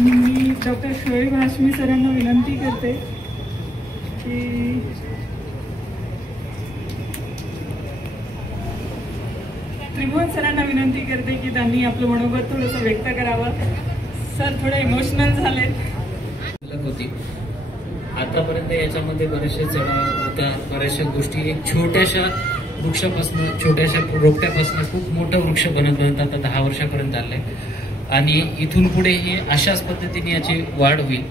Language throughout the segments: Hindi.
मी डॉक्टर शोएब हाशमी सरांना विनंती करते की त्रिभुवन सरांना विनंती करते की त्यांनी आपलं मनोगत थोडंसं व्यक्त करावं. सर थोडे इमोशनल झाले होती. आतापर्यंत याच्यामध्ये बरेचसे चढाव होता, बऱ्याचशा गोष्टी एक छोट्याशा वृक्षापासून, छोट्याशा रोपट्यापासून खूप मोठं वृक्ष बनत आता 10 वर्षापर्यंत आले आणि इथून पुढे ही अशाच पद्धतीने याची वाढ होईल.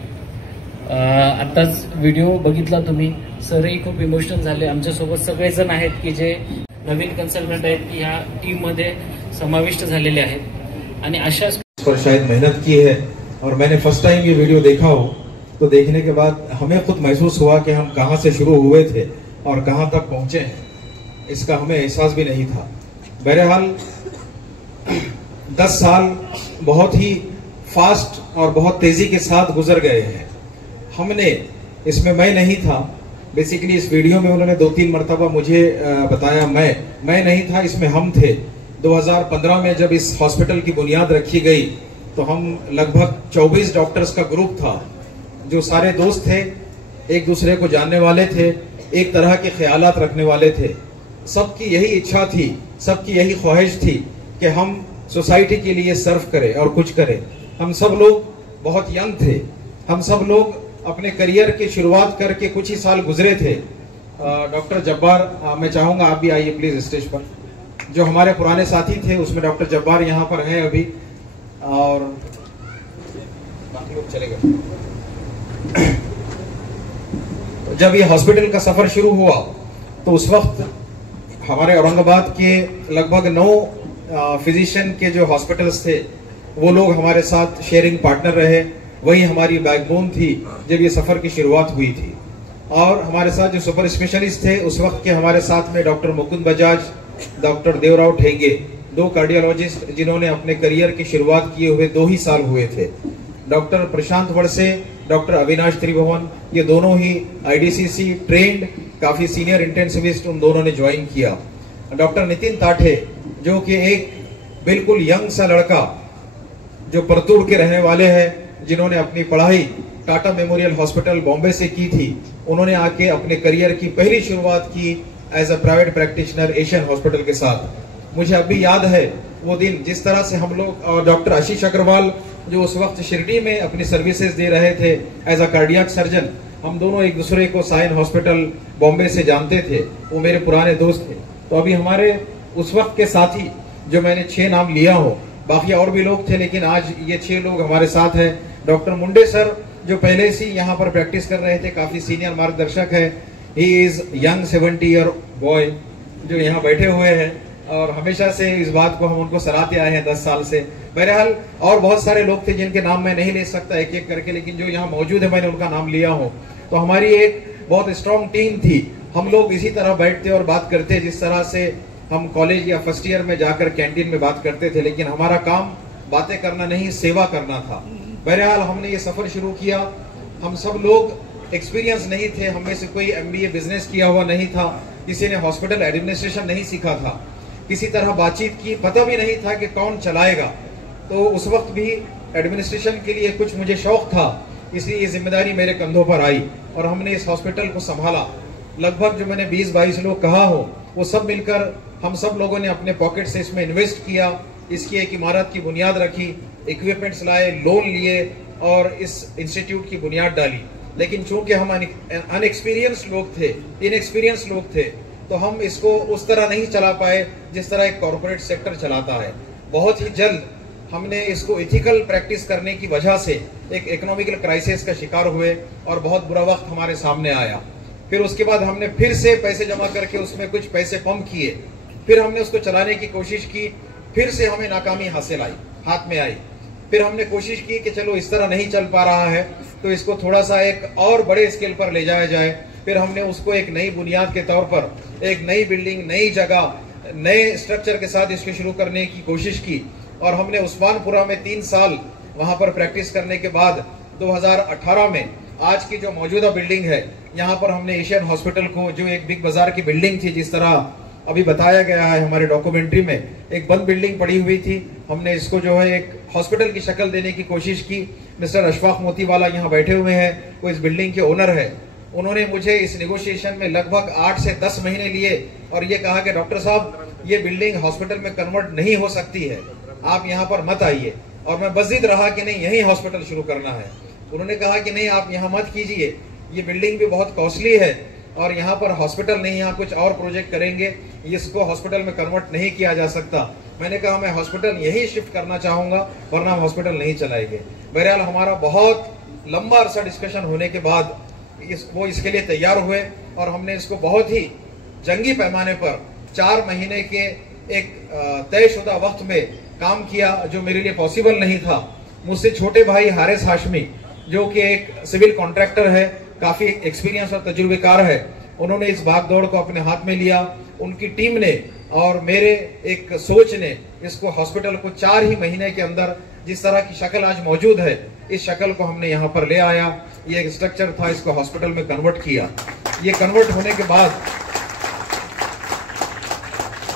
आताच व्हिडिओ बघितला तुम्ही, सरही खूप इमोशनल झाले. आमच्यासोबत सगळेजण आहेत की जे नवीन कन्सल्टंट आहेत की ह्या टीम मध्ये समाविष्ट झालेले आहेत आणि अशाच पर शायद मेहनत की है. और मैंने फर्स्ट टाइम ये वीडियो देखा हो तो देखने के बाद हमें खुद महसूस हुआ कि हम कहां से शुरू हुए थे और कहां तक पहुंचे हैं, इसका हमें एहसास भी नहीं था. बहरहाल 10 साल बहुत ही फास्ट और बहुत तेजी के साथ गुजर गए हैं. हमने इसमें, मैं नहीं था बेसिकली, इस वीडियो में उन्होंने 2-3 मरतबा मुझे बताया, मैं नहीं था, इसमें हम थे. 2015 में जब इस हॉस्पिटल की बुनियाद रखी गई तो हम लगभग 24 डॉक्टर्स का ग्रुप था जो सारे दोस्त थे, एक दूसरे को जानने वाले थे, एक तरह के ख्यालात रखने वाले थे. सबकी यही इच्छा थी, सबकी यही ख्वाहिश थी कि हम सोसाइटी के लिए सर्व करें और कुछ करें. हम सब लोग बहुत यंग थे, हम सब लोग अपने करियर की शुरुआत करके कुछ ही साल गुजरे थे. डॉक्टर जब्बार, मैं चाहूंगा आप भी आइए प्लीज स्टेज पर. जो हमारे पुराने साथी थे उसमें डॉक्टर जब्बार यहाँ पर हैं अभी और बाकी लोग चले गए. जब ये हॉस्पिटल का सफर शुरू हुआ तो उस वक्त हमारे औरंगाबाद के लगभग 9 फिजिशियन के जो हॉस्पिटल्स थे वो लोग हमारे साथ शेयरिंग पार्टनर रहे. वही हमारी बैकबोन थी जब ये सफर की शुरुआत हुई थी. और हमारे साथ जो सुपर स्पेशलिस्ट थे उस वक्त के हमारे साथ में doctor Mukund Bajaj, doctor Devrao ठेंगे, 2 cardiologist जिन्होंने अपने करियर की शुरुआत किए हुए 2 ही साल हुए थे. डॉक्टर प्रशांत वड़से, डॉक्टर अविनाश त्रिभुवन, ये दोनों ही आईडीसीसी ट्रेंड काफी सीनियर इंटेंसिविस्ट उन दोनों ने ज्वाइन किया. डॉक्टर नितिन ताठे जो कि एक बिल्कुल यंग सा लड़का जो परतूड़ के रहने वाले हैं, जिन्होंने अपनी पढ़ाई टाटा मेमोरियल हॉस्पिटल बॉम्बे से की थी, उन्होंने आके अपने करियर की पहली शुरुआत की as a private practitioner Asian hospital के साथ. मुझे अभी याद है वो दिन जिस तरह से हम लोग, और डॉक्टर आशीष अग्रवाल जो उस वक्त शिरडी में अपनी सर्विसेज दे रहे थे एज अ कार्डियक सर्जन, हम दोनों एक दूसरे को साइन हॉस्पिटल बॉम्बे से जानते थे, वो मेरे पुराने दोस्त थे. तो अभी हमारे उस वक्त के साथी जो मैंने 6 नाम लिया हो, बाकी और भी लोग थे लेकिन आज ये 6 लोग हमारे साथ हैं. डॉक्टर मुंडे सर जो पहले से यहाँ पर प्रैक्टिस कर रहे थे, काफी सीनियर मार्गदर्शक है. He is young 70 year boy जो यहाँ बैठे हुए हैं और हमेशा से इस बात को हम उनको सराहते आए हैं 10 साल से. बहरहाल और बहुत सारे लोग थे जिनके नाम मैं नहीं ले सकता एक एक करके, लेकिन जो यहाँ मौजूद है मैंने उनका नाम लिया हो. तो हमारी एक बहुत स्ट्रॉन्ग टीम थी. हम लोग इसी तरह बैठते और बात करते जिस तरह से हम कॉलेज या फर्स्ट ईयर में जाकर कैंटीन में बात करते थे, लेकिन हमारा काम बातें करना नहीं, सेवा करना था. बहरहाल हमने ये सफर शुरू किया. हम सब लोग एक्सपीरियंस नहीं थे, हम में से कोई MBA बिजनेस किया हुआ नहीं था, किसी ने हॉस्पिटल एडमिनिस्ट्रेशन नहीं सीखा था, किसी तरह बातचीत की पता भी नहीं था कि कौन चलाएगा. तो उस वक्त भी एडमिनिस्ट्रेशन के लिए कुछ मुझे शौक था, इसलिए ये जिम्मेदारी मेरे कंधों पर आई और हमने इस हॉस्पिटल को संभाला. लगभग जो मैंने 20-22 लोग कहा हो वो सब मिलकर हम सब लोगों ने अपने पॉकेट से इसमें इन्वेस्ट किया. इसकी एक इमारत की बुनियाद रखी, इक्विपमेंट्स लाए, लोन लिए और इस इंस्टीट्यूट की बुनियाद डाली. लेकिन चूंकि हम अनएक्सपीरियंस्ड लोग थे, इनएक्सपीरियंस लोग थे, तो हम इसको उस तरह नहीं चला पाए जिस तरह एक कॉर्पोरेट सेक्टर चलाता है. बहुत ही जल्द हमने इसको इथिकल प्रैक्टिस करने की वजह से एक इकोनॉमिकल क्राइसिस का शिकार हुए और बहुत बुरा वक्त हमारे सामने आया. फिर उसके बाद हमने फिर से पैसे जमा करके उसमें कुछ पैसे पंप किए, फिर हमने उसको चलाने की कोशिश की, फिर से हमें नाकामी हाथ में आई. फिर हमने कोशिश की कि चलो इस तरह नहीं चल पा रहा है तो इसको थोड़ा सा एक और बड़े स्केल पर ले जाया जाए. फिर हमने उसको एक नई बुनियाद के तौर पर एक नई बिल्डिंग, नई जगह, नए स्ट्रक्चर के साथ इसको शुरू करने की कोशिश की और हमने उस्मानपुरा में 3 साल वहां पर प्रैक्टिस करने के बाद 2018 में आज की जो मौजूदा बिल्डिंग है यहाँ पर हमने एशियन हॉस्पिटल को, जो एक बिग बाजार की बिल्डिंग थी जिस तरह अभी बताया गया है हमारे डॉक्यूमेंट्री में, एक बंद बिल्डिंग पड़ी हुई थी, हमने इसको जो है एक हॉस्पिटल की शक्ल देने की कोशिश की। मिस्टर अशफाक मोतीवाला यहाँ बैठे हुए हैं, वो इस बिल्डिंग के ओनर है। उन्होंने मुझे इस नेगोशिएशन में लगभग 8 से 10 महीने लिए और ये कहा कि डॉक्टर साहब ये बिल्डिंग हॉस्पिटल में कन्वर्ट नहीं हो सकती है, आप यहाँ पर मत आइए। और मैं बज़िद रहा कि नहीं, यही हॉस्पिटल शुरू करना है। उन्होंने कहा कि नहीं, आप यहाँ मत कीजिए, ये बिल्डिंग भी बहुत कॉस्टली है और यहाँ पर हॉस्पिटल नहीं, यहाँ कुछ और प्रोजेक्ट करेंगे, इसको हॉस्पिटल में कन्वर्ट नहीं किया जा सकता। मैंने कहा मैं हॉस्पिटल यही शिफ्ट करना चाहूंगा, वरना हम हॉस्पिटल नहीं चलाएंगे। बहरहाल हमारा बहुत लंबा अरसा डिस्कशन होने के बाद वो इसके लिए तैयार हुए और हमने इसको बहुत ही जंगी पैमाने पर 4 महीने के एक तयशुदा वक्त में काम किया, जो मेरे लिए पॉसिबल नहीं था। मुझसे छोटे भाई हारिस हाशमी, जो कि एक सिविल कॉन्ट्रैक्टर है, काफी एक्सपीरियंस और तजुर्बेकार है, उन्होंने इस भागदौड़ को अपने हाथ में लिया। उनकी टीम ने और मेरे एक सोच ने इसको हॉस्पिटल को 4 ही महीने के अंदर जिस तरह की शक्ल आज मौजूद है, इस शक्ल को हमने यहाँ पर ले आया। ये एक स्ट्रक्चर था, इसको हॉस्पिटल में कन्वर्ट किया। ये कन्वर्ट होने के बाद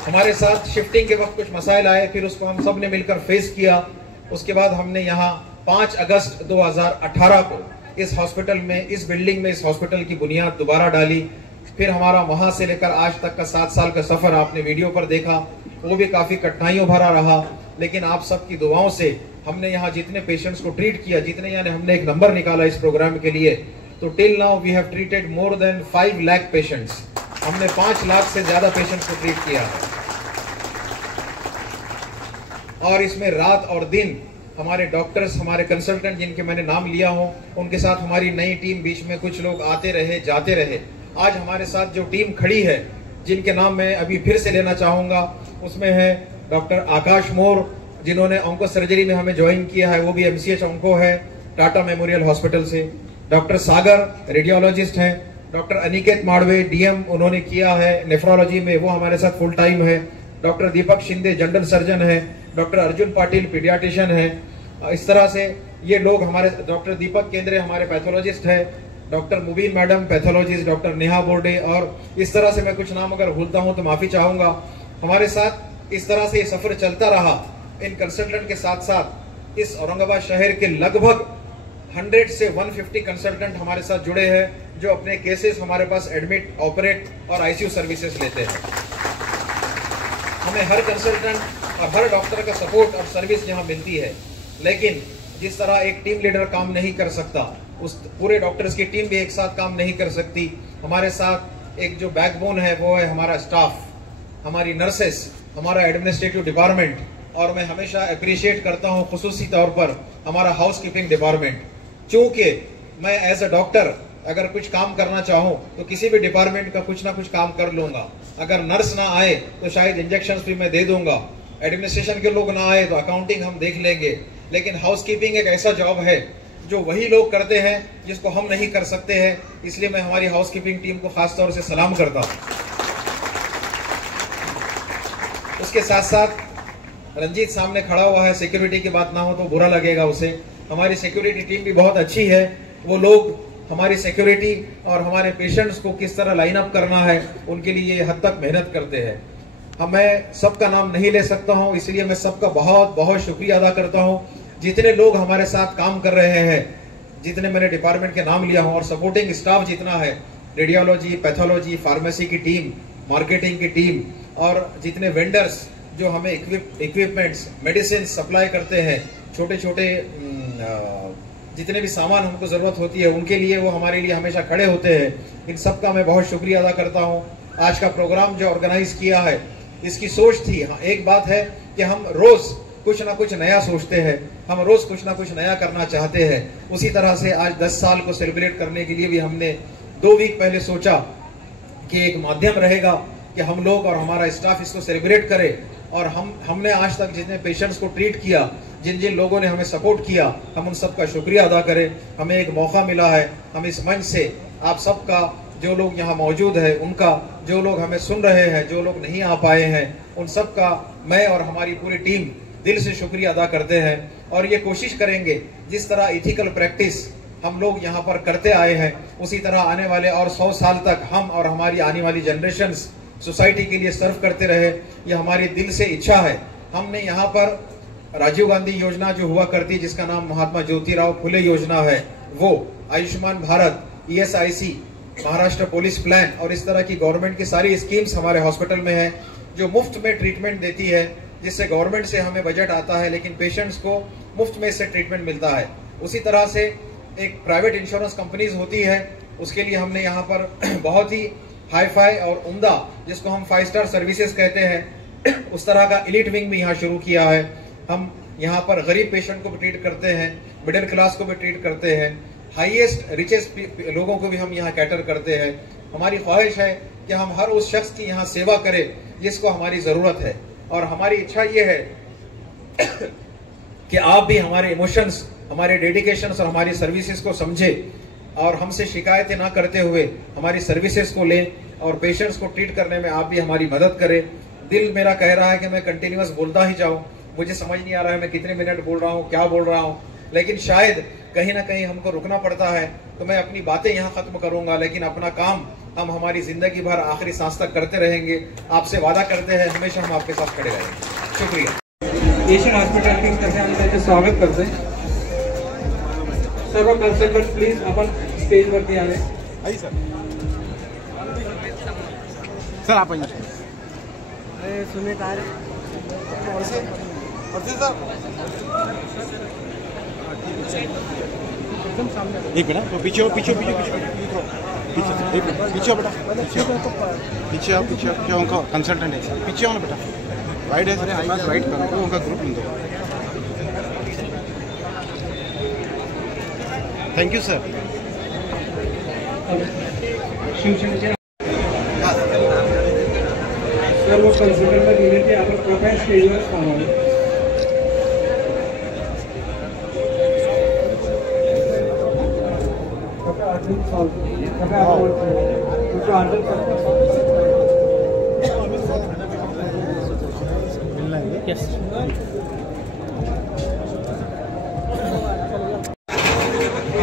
हमारे साथ शिफ्टिंग के वक्त कुछ मसाइल आए, फिर उसको हम सब ने मिलकर फेस किया। उसके बाद हमने यहाँ 5 अगस्त 2018 को इस हॉस्पिटल में, इस बिल्डिंग में इस हॉस्पिटल की बुनियाद दोबारा डाली। फिर हमारा वहां से लेकर आज तक का 7 साल का सफर आपने वीडियो पर देखा, वो भी काफी कठिनाइयों भरा रहा, लेकिन आप सबकी दुआओं से हमने यहाँ जितने पेशेंट्स को ट्रीट किया, जितने यानी हमने एक नंबर निकाला इस प्रोग्राम के लिए, तो till now we have treated more than 5 lakh patients. हमने 5 लाख से ज्यादा पेशेंट्स को ट्रीट किया है और इसमें रात और दिन हमारे डॉक्टर्स, हमारे कंसल्टेंट जिनके मैंने नाम लिया हो, उनके साथ हमारी नई टीम, बीच में कुछ लोग आते रहे जाते रहे। आज हमारे साथ जो टीम खड़ी है, जिनके नाम मैं अभी फिर से लेना चाहूंगा, उसमें है डॉक्टर आकाश मोर, जिन्होंने ऑन्को सर्जरी में हमें ज्वाइन किया है, वो भी MCH ऑन्को है टाटा मेमोरियल हॉस्पिटल से। डॉक्टर सागर रेडियोलॉजिस्ट हैं। डॉक्टर अनिकेत माड़वे DM उन्होंने किया है नेफ्रोलॉजी में, वो हमारे साथ फुल टाइम है। डॉक्टर दीपक शिंदे जनरल सर्जन है। डॉक्टर अर्जुन पाटिल पीडियाट्रिशियन है। इस तरह से ये लोग हमारे, डॉक्टर दीपक केंद्रे हमारे पैथोलॉजिस्ट है, डॉक्टर मुबीन मैडम पैथोलॉजिस्ट, डॉक्टर नेहा बोर्डे, और इस तरह से मैं कुछ नाम अगर भूलता हूं तो माफी चाहूंगा। हमारे साथ इस तरह से ये सफर चलता रहा। इन कंसल्टेंट के साथ साथ इस औरंगाबाद शहर के लगभग 100 से 150 कंसल्टेंट हमारे साथ जुड़े हैं, जो अपने केसेस हमारे पास एडमिट, ऑपरेट और ICU सर्विसेज लेते हैं। हमें हर कंसल्टेंट और हर डॉक्टर का सपोर्ट और सर्विस यहाँ मिलती है, लेकिन जिस तरह एक टीम लीडर काम नहीं कर सकता, उस पूरे डॉक्टर्स की टीम भी एक साथ काम नहीं कर सकती। हमारे साथ एक जो बैकबोन है वो है हमारा स्टाफ, हमारी नर्सेस, हमारा एडमिनिस्ट्रेटिव डिपार्टमेंट, और मैं हमेशा अप्रिशिएट करता हूँ खुसूसी तौर पर हमारा हाउसकीपिंग डिपार्टमेंट। चूंकि मैं एज अ डॉक्टर अगर कुछ काम करना चाहूँ तो किसी भी डिपार्टमेंट का कुछ ना कुछ काम कर लूंगा। अगर नर्स ना आए तो शायद इंजेक्शन भी मैं दे दूंगा, एडमिनिस्ट्रेशन के लोग ना आए तो अकाउंटिंग हम देख लेंगे, लेकिन हाउसकीपिंग एक ऐसा जॉब है जो वही लोग करते हैं जिसको हम नहीं कर सकते हैं। इसलिए मैं हमारी हाउसकीपिंग टीम को खास तौर से सलाम करता हूँ। उसके साथ साथ रंजीत सामने खड़ा हुआ है, सिक्योरिटी की बात ना हो तो बुरा लगेगा उसे। हमारी सिक्योरिटी टीम भी बहुत अच्छी है। वो लोग हमारी सिक्योरिटी और हमारे पेशेंट्स को किस तरह लाइन अप करना है, उनके लिए ये हद तक मेहनत करते हैं। मैं सबका नाम नहीं ले सकता हूं, इसलिए मैं सबका बहुत बहुत शुक्रिया अदा करता हूं। जितने लोग हमारे साथ काम कर रहे हैं, जितने मैंने डिपार्टमेंट के नाम लिया हूं, और सपोर्टिंग स्टाफ जितना है, रेडियोलॉजी, पैथोलॉजी, फार्मेसी की टीम, मार्केटिंग की टीम, और जितने वेंडर्स जो हमें इक्विपमेंट्स, मेडिसिन सप्लाई करते हैं, छोटे छोटे जितने भी सामान हमको जरूरत होती है उनके लिए वो हमारे लिए हमेशा खड़े होते हैं। इन सब का मैं बहुत शुक्रिया अदा करता हूं। आज का प्रोग्राम जो ऑर्गेनाइज किया है, इसकी सोच थी, हाँ एक बात है कि हम रोज कुछ ना कुछ नया सोचते हैं, हम रोज कुछ ना कुछ नया करना चाहते हैं। उसी तरह से आज 10 साल को सेलिब्रेट करने के लिए भी हमने 2 वीक पहले सोचा कि एक माध्यम रहेगा कि हम लोग और हमारा स्टाफ इसको सेलिब्रेट करे। और हमने आज तक जितने पेशेंट्स को ट्रीट किया, जिन जिन लोगों ने हमें सपोर्ट किया, हम उन सबका शुक्रिया अदा करें। हमें एक मौका मिला है, हम इस मंच से आप सबका, जो लोग यहाँ मौजूद है उनका, जो लोग हमें सुन रहे हैं, जो लोग नहीं आ पाए हैं, उन सबका मैं और हमारी पूरी टीम दिल से शुक्रिया अदा करते हैं। और ये कोशिश करेंगे जिस तरह इथिकल प्रैक्टिस हम लोग यहाँ पर करते आए हैं, उसी तरह आने वाले और 100 साल तक हम और हमारी आने वाली जनरेशंस सोसाइटी के लिए सर्व करते रहे, ये हमारी दिल से इच्छा है। हमने यहाँ पर राजीव गांधी योजना जो हुआ करती, जिसका नाम महात्मा ज्योतिराव फुले योजना है, वो Ayushman Bharat, ESIC, Maharashtra police plan और इस तरह की गवर्नमेंट की सारी स्कीम्स हमारे हॉस्पिटल में है, जो मुफ्त में ट्रीटमेंट देती है, जिससे गवर्नमेंट से हमें बजट आता है लेकिन पेशेंट्स को मुफ्त में इससे ट्रीटमेंट मिलता है। उसी तरह से एक प्राइवेट इंश्योरेंस कंपनीज होती है, उसके लिए हमने यहाँ पर बहुत ही हाई फाई और उम्दा, जिसको हम 5 स्टार सर्विसेज कहते हैं, उस तरह का एलीट विंग भी यहाँ शुरू किया है। हम यहाँ पर गरीब पेशेंट को भी ट्रीट करते हैं, मिडिल क्लास को भी ट्रीट करते हैं, हाईएस्ट रिचेस्ट लोगों को भी हम यहाँ कैटर करते हैं। हमारी ख्वाहिश है कि हम हर उस शख्स की यहाँ सेवा करें जिसको हमारी जरूरत है, और हमारी इच्छा ये है कि आप भी हमारे इमोशंस, हमारे डेडिकेशंस और हमारी सर्विसेज को समझे और हमसे शिकायतें ना करते हुए हमारी सर्विसेज को लें और पेशेंट्स को ट्रीट करने में आप भी हमारी मदद करें। दिल मेरा कह रहा है कि मैं कंटिन्यूअस बोलता ही जाऊं, मुझे समझ नहीं आ रहा है मैं कितने मिनट बोल रहा हूं, क्या बोल रहा हूं, लेकिन शायद कहीं ना कहीं हमको रुकना पड़ता है, तो मैं अपनी बातें यहाँ खत्म करूंगा, लेकिन अपना काम हम हमारी जिंदगी भर आखिरी सांस तक करते रहेंगे। आपसे वादा करते हैं हमेशा हम आपके साथ खड़े रहेंगे। शुक्रिया। एशियन हॉस्पिटल की तरफ से हम त्यांचे स्वागत करते हैं। सर्व कन्सल्टंट प्लीज आपण स्टेजवरती यावे। सर आपण सुमित आरे एक मिनट, तो पीछे पीछे पीछे पीछे पीछे बेटा, पीछे आओ, पीछे उनका कंसल्टेंट है, पीछे आओ ना बेटा, राइट है सर, राइट करो, उनका ग्रुप मिल दो। Thank you sir. सर्व कन्सल्टंटला विनंती, आपण कृपया स्टेजवर थांबावे।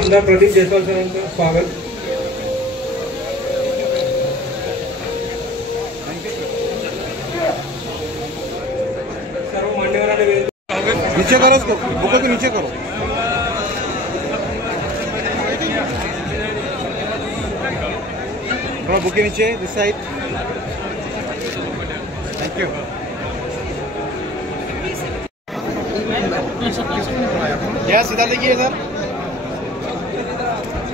आमदार प्रदीप जयस्वाल सरांचं स्वागत। सर्व मान्यवरांना विनंती, नीचे करो उसको, बुको को नीचे करो। थोड़ा बुक के नीचे, दिस साइड। Thank you. क्या सीधा देखिए सर,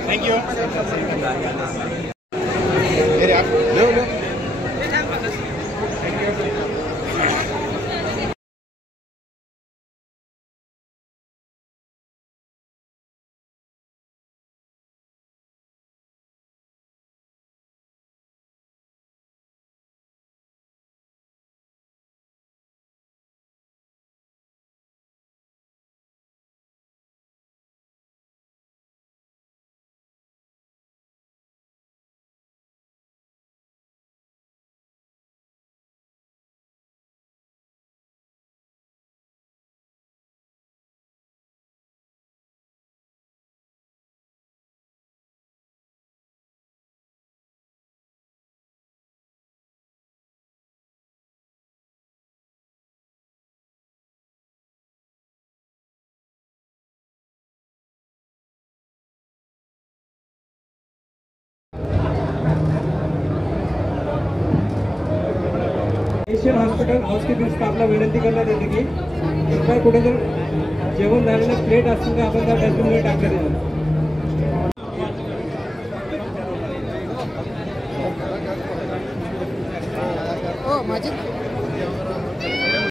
थैंक यू। लो लो। एशियन हॉस्पिटल हाऊसकीपिंग स्टाफला विनंती करण्यात येते की जर कुठे जर जेवण झालेलं प्लेट असतील तर आपण त्या डस्टबिनमध्ये टाकलं जाईल।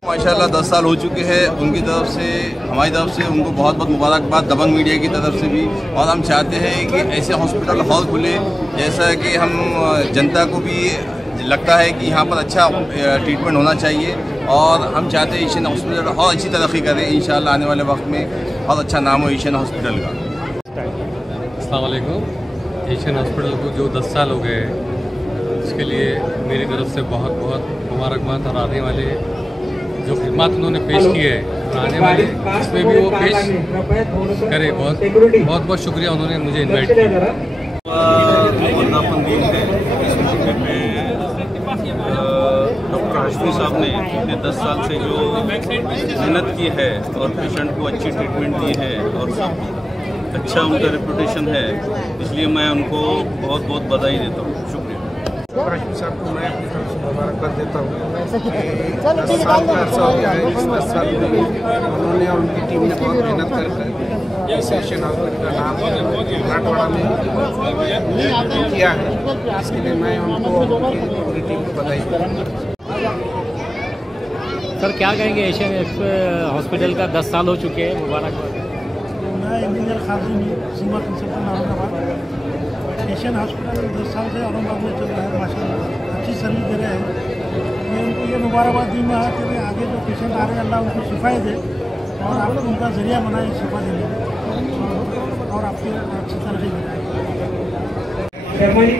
माशाल्लाह 10 साल हो चुके हैं, उनकी तरफ से, हमारी तरफ से उनको बहुत बहुत मुबारकबाद, दबंग मीडिया की तरफ से भी। और हम चाहते हैं कि ऐसे हॉस्पिटल हॉल खुले जैसा कि हम जनता को भी लगता है कि यहाँ पर अच्छा ट्रीटमेंट होना चाहिए, और हम चाहते हैं एशियन हॉस्पिटल और अच्छी तरक्की करें। इंशाल्लाह आने वाले वक्त में बहुत अच्छा नाम हो एशियन हॉस्पिटल का। अस्सलाम वालेकुम। एशियन हॉस्पिटल को जो 10 साल हो गए उसके लिए मेरी तरफ से बहुत बहुत मुबारकबाद, और आने वाले जो खिदमत उन्होंने पेश की है और आने वाले इसमें भी वो पेश करे। बहुत बहुत शुक्रिया उन्होंने मुझे इन्वाइट किया। अपन देखते हैं इस मौके पे हाशमी साहब ने पिछले 10 साल से जो मेहनत की है और पेशेंट को अच्छी ट्रीटमेंट दी है और अच्छा उनका रेपुटेशन है, इसलिए मैं उनको बहुत बहुत बधाई देता हूँ। शुक्रिया। हाशमी साहब को मैं अपनी तरफ से मुबारकबाद देता हूँ। 10 साल का अर्सा हो गया है, इस 10 साल में उन्होंने और उनकी टीम ने बहुत मेहनत कर इस एशियन हॉस्पिटल का नाम मराठवाड़ा में किया है। इसके लिए मैं उनको पूरी टीम को बधाई देता हूँ। सर क्या कहेंगे, एशियन हॉस्पिटल का 10 साल हो चुके हैं, मुबारकबाद। मैं इंजीनियर खाजी सिंगर कंसल्टेंट औरंगाबाद। एशियन हॉस्पिटल 10 साल से औरंगाबाद में चल रहा है, माशाल्लाह अच्छी सर्विस दे रहे हैं। मैं उनको ये मुबारकबाद दूँगा कि आगे जो पेशेंट आ रहे हैं अल्लाह उनको शिफाई दे और आप उनका जरिया बनाए शिफा देने और आपकी अच्छी तरह से बनाए। शर्मा जी,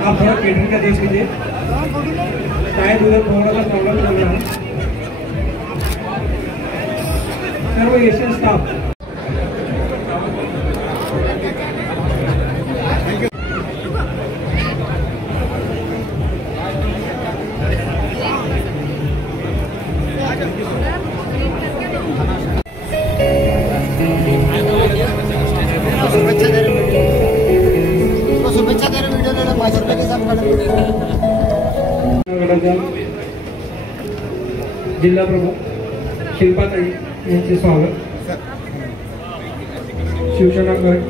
आप थोड़ा केटरिंग का देख लीजिए, शायद उधर थोड़ा सा प्रॉब्लम चल रहा है। सर वो एशियन स्टाफ जिल्हा प्रमुख शिल्पाताई यांचे स्वागत। शिवसेना गट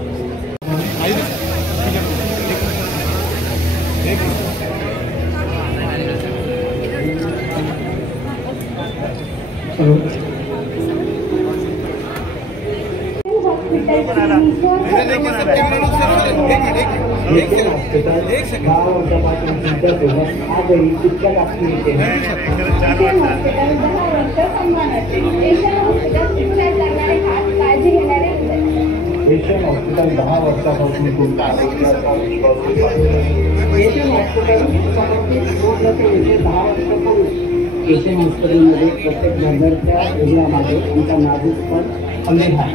एशियन हॉस्पिटल 10 वर्षापासून तुमच्या आरोग्याचा एशियन हॉस्पिटल समर्पित 2 वर्षापूर्वी एशियन हॉस्पिटलमध्ये प्रत्येक गंधर्वच्या रुग्णामागे आमचा नाजूकपण अनेक आहे।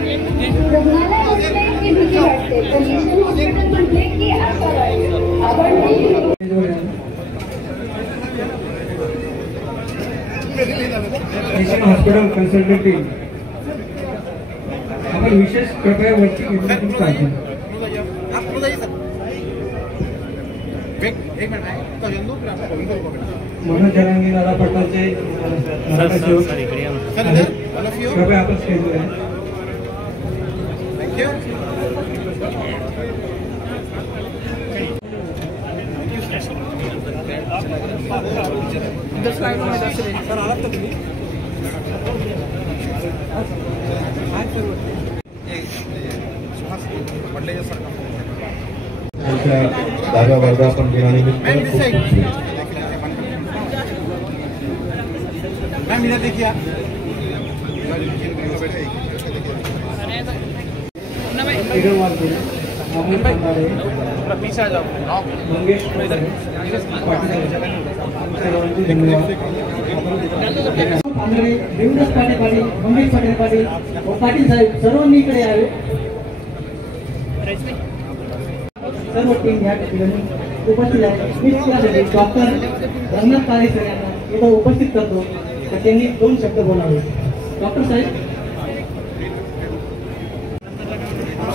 रुग्णाला की भीती वाटते, पण एशियन हॉस्पिटल म्हटले की आशा वाटते। एशियन हॉस्पिटल कंसल्टंट टीम आपण विशेष कृपया वरची विनंती करतो। मनोज जरांगी दादा पटलचे कृपया आपण स्टेजवर या। जागा वर्धापन दिनानिमित्त देखिए पीछे आ जाओ। मंगेश देवदास पाटील, मंगेश पाटील व पाटील साहेब सर्वांनी इकडे यावे। सर्व टीम या ठिकाणी उपस्थित आहे। डॉक्टर रंगनाथ काळे सर यांना इथं उपस्थित करतो तर त्यांनी 2 शब्द बोलावे। डॉक्टर साहेब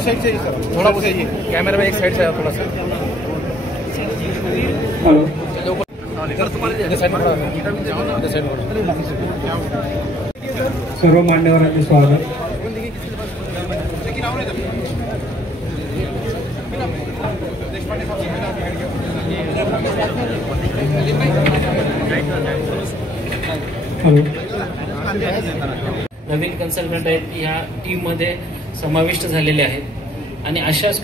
थोड़ा बताइए, कैमरा में एक साइड से आओ थोड़ा सा। सर्व मान्यवरांचे स्वागत। नवीन कन्सल्टंट आहेत या टीम मध्ये समाविष्ट झालेले आहेत आणि अशाच